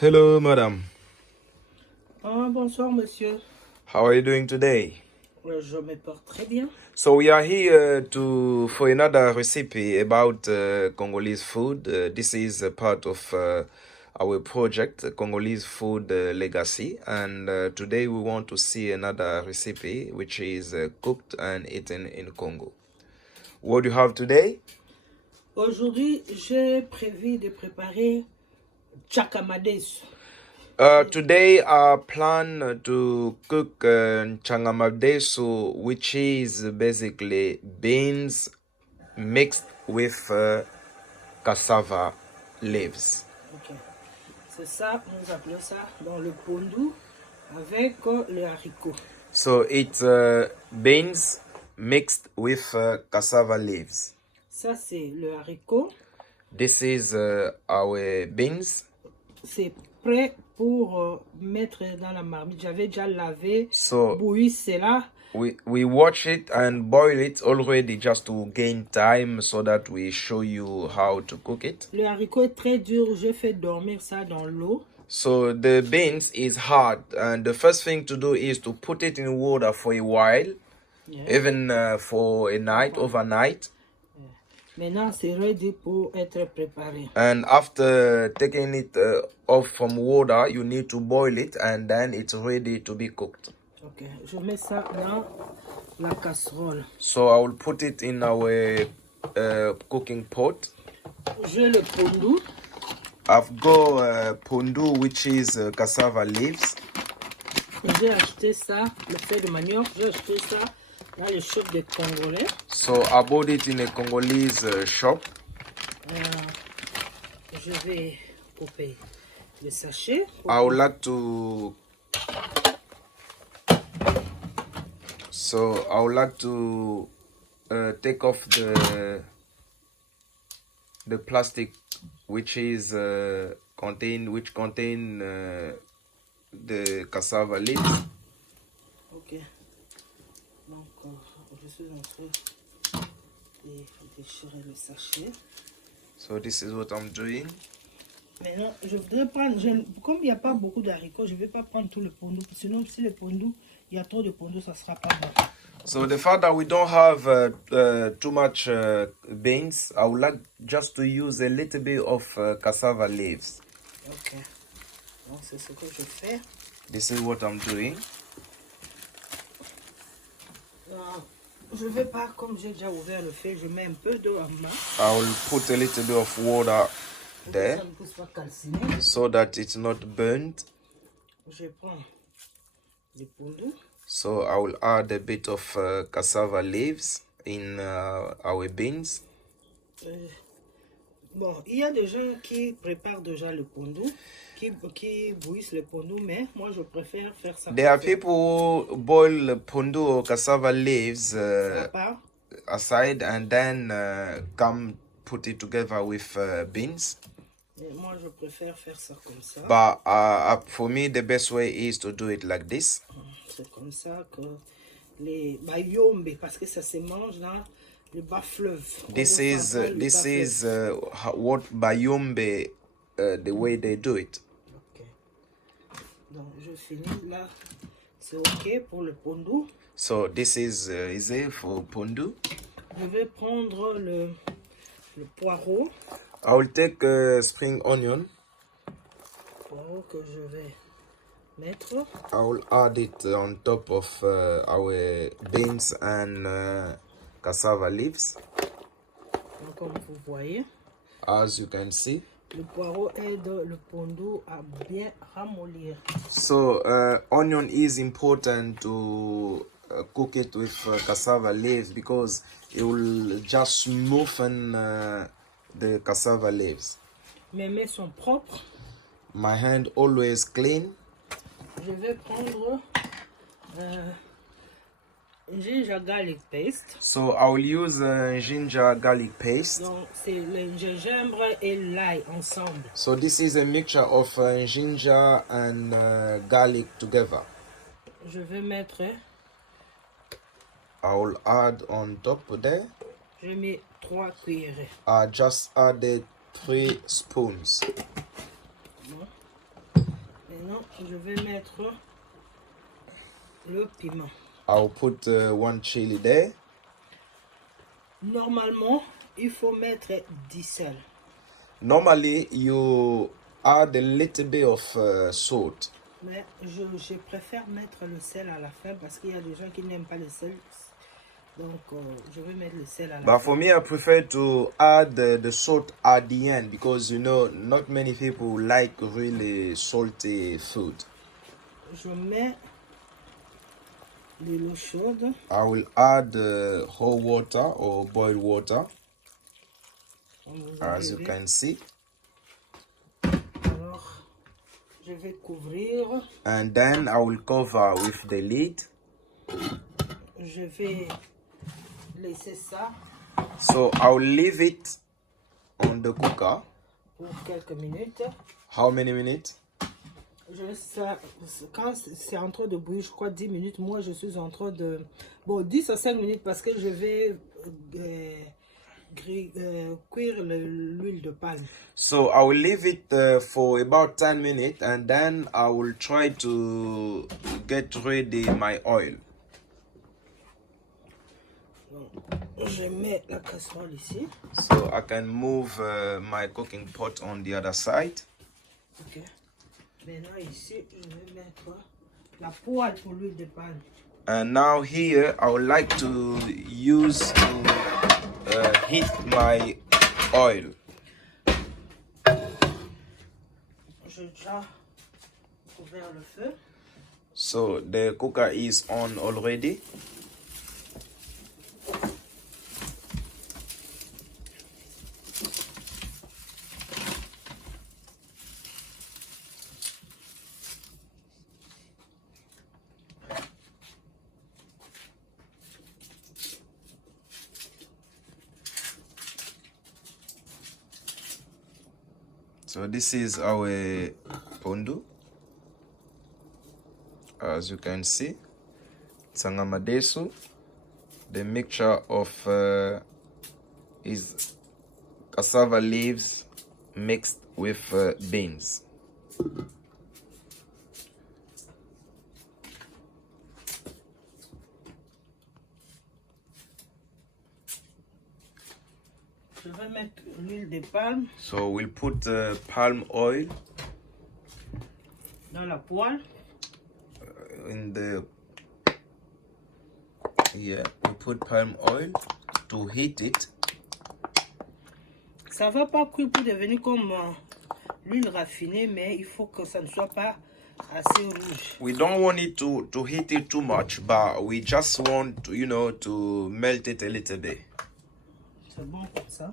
Hello, madam. Bonsoir, monsieur. How are you doing today? Je me porte très bien. So we are here for another recipe about Congolese food. This is a part of our project, Congolese Food Legacy, and today we want to see another recipe which is cooked and eaten in Congo. What do you have today? Aujourd'hui, j'ai prévu de préparer tchakamades. Today I plan to cook changamabdesu, which is basically beans mixed with cassava leaves. Ok. C'est ça, nous appelons ça dans le pondu avec le haricot. So it's beans mixed with cassava leaves. Ça, c'est le haricot. This is our beans. C'est prêt pour mettre dans la marmite. J'avais déjà lavé, So bouilli cela. we watch it and boil it already just to gain time so that we show you how to cook it. Le haricot est très dur. J'ai fait dormir ça dans l'eau. So the beans is hard, and the first thing to do is to put it in water for a while, even for a night, overnight. Maintenant, c'est ready pour être préparé. And after taking it off from water, you need to boil it, and then it's ready to be cooked. Ok, je mets ça dans la casserole. So I will put it in our cooking pot. J'ai le pondu. I've got pondu, which is cassava leaves. J'ai acheté ça, le fait de manioc, j'ai acheté ça dans les shops des Congolais. So I bought it in a Congolese shop. Je vais couper le sachet. I would like to. So I would like to take off the plastic which is contain the cassava leaves. Ok. Donc, je suis en train de déchirer le sachet. So this is what I'm doing. Maintenant, je voudrais prendre, comme il n'y a pas beaucoup d'haricots, je ne vais pas prendre tout le pondu. Sinon, si le pondu, il y a trop de pondu, ça ne sera pas bon. So the fact that we don't have too much beans, I would like just to use a little bit of cassava leaves. Ok. Donc, c'est ce que je fais. This is what I'm doing. Je ne vais pas, comme j'ai déjà ouvert le feu, je mets un peu d'eau en main. I will put a little bit of water there Ça ne puisse pas calciner. so that it's not burnt. Je prends le pondu. So I will add a bit of cassava leaves in our beans. Bon, il y a des gens qui préparent déjà le pondu, qui bouillissent le pondu, mais moi je préfère faire ça. There are people who boil pondu or cassava leaves À part. aside and then come put it together with beans. Et moi je préfère faire ça comme ça. But for me, the best way is to do it like this. C'est comme ça que les bayombe, parce que ça se mange dans le bas fleuve. This is what Bayombe, the way they do it. Ok. Donc je finis là. C'est ok pour le pondu. So this is easy for pondu. Je vais prendre le poireau. I will take spring onion. Poireau que je vais mettre. I will add it on top of our beans and cassava leaves. Donc, comme vous voyez, As you can see. le poireau aide le pondu à bien ramollir. So onion is important to cook it with cassava leaves because it will just smoothen the cassava leaves. Mes mains sont propres. My hand always clean. Je vais prendre ginger garlic paste. So I will use ginger garlic paste. Donc c'est le gingembre et l'ail ensemble. So this is a mixture of ginger and garlic together. Je vais mettre. I will add on top there. Je mets 3 cuillerées. I just added 3 spoons. Maintenant, je vais mettre le piment. I'll put one chili there. Normalement, il faut mettre 10 sel. Normally, you add a little bit of salt. Mais je préfère mettre le sel à la fin parce qu'il y a des gens qui n'aiment pas le sel. Donc, je vais mettre le sel à la But fin. for me, I prefer to add the salt at the end because, you know, not many people like really salty food. Je mets de l'eau chaude. I will add hot water or boiled water, as you can see. Alors, je vais couvrir. And then I will cover with the lid. Je vais laisser ça So I'll leave it on the cooker. pour quelques minutes. How many minutes? Quand c'est en train de bouillir, je crois 10 minutes, moi je suis en train de... Bon, 10 à 5 minutes parce que je vais cuire l'huile de palme. So I will leave it for about 10 minutes and then I will try to get ready my oil. Donc, je mets la casserole ici. So I can move my cooking pot on the other side. Ok. Maintenant ici, je vais mettre la poêle pour l'huile de palme. And now here I would like to use to heat my oil. J'ai déjà ouvert le feu. So the cooker is on already. So this is our pondu. As you can see, tsangamadesu. The mixture of is cassava leaves mixed with beans. Je vais mettre l'huile de palme So we'll put palm oil dans la poêle. in the we put palm oil to heat it. Ça va pas cuire pour devenir comme l'huile raffinée, mais il faut que ça ne soit pas assez rouge. We don't want it to heat it too much, but we just want to, you know, to melt it a little bit. C'est bon comme ça.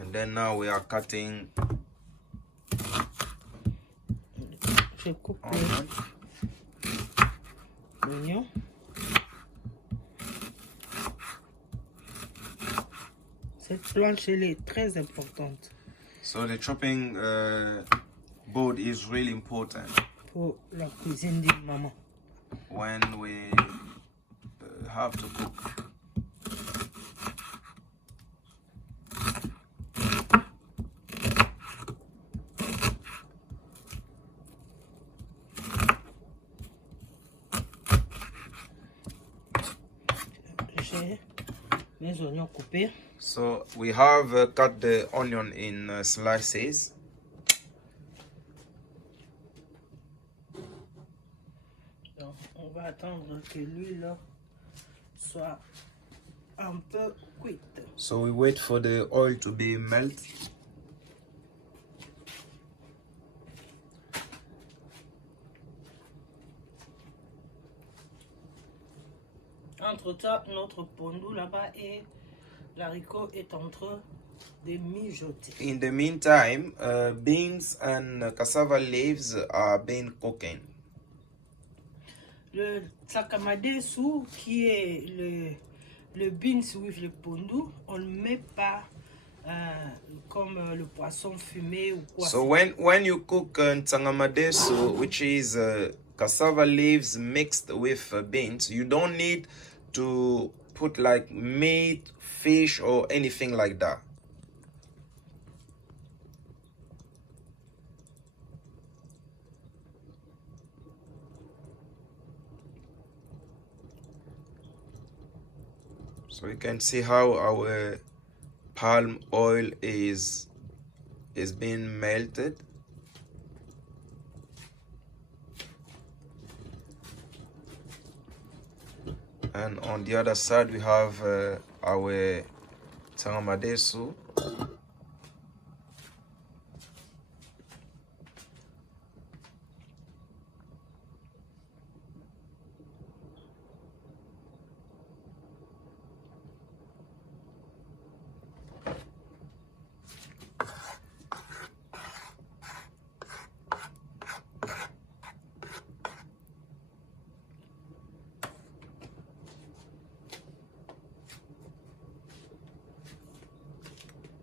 And then now we are cutting Je coupe onion. l'oignon. Cette planche, elle est très importante So the chopping board is really important pour la cuisine de maman. when we have to cook. J'ai mes oignons coupés. So we have cut the onion in slices. Donc, on va attendre que l'huile soit un peu cuite. So we wait for the oil to be melted. Entre-temps, notre pondou là-bas et l'haricot est en train de mijoter. In the meantime, beans and cassava leaves are being cooking. Le tsakamadesu, qui est le beans with le pondou, on ne le met pas comme le poisson fumé ou quoi. So when you cook tsangamadesu, which is cassava leaves mixed with beans, you don't need to put like meat, fish, or anything like that. So you can see how our palm oil is being melted. And on the other side we have our tsangamadesu.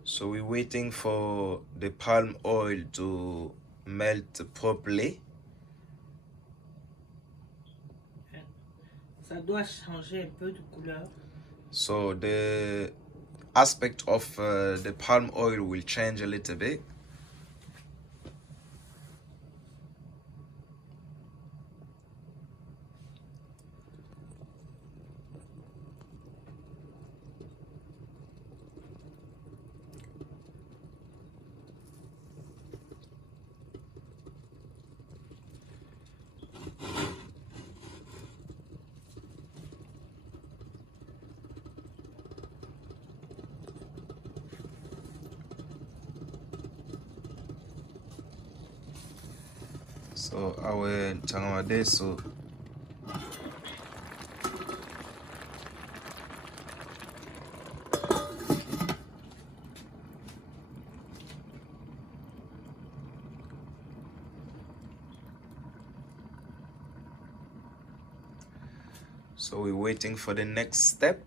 So we're waiting for the palm oil to melt properly. Ça doit changer un peu de couleur. So the aspect of the palm oil will change a little bit. So our tsangamadesu So we're waiting for the next step.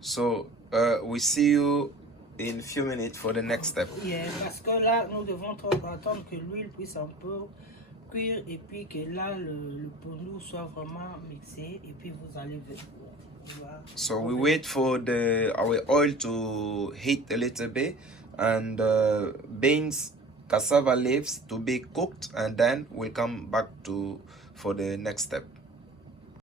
So we see you in a few minutes for the next step. Yeah, parce que là, nous devons attendre que l'huile puisse un peu cuire et puis que là, le pondou soit vraiment mixé et puis vous allez voir. So we wait for our oil to heat a little bit and beans, cassava leaves to be cooked, and then we'll come back for the next step.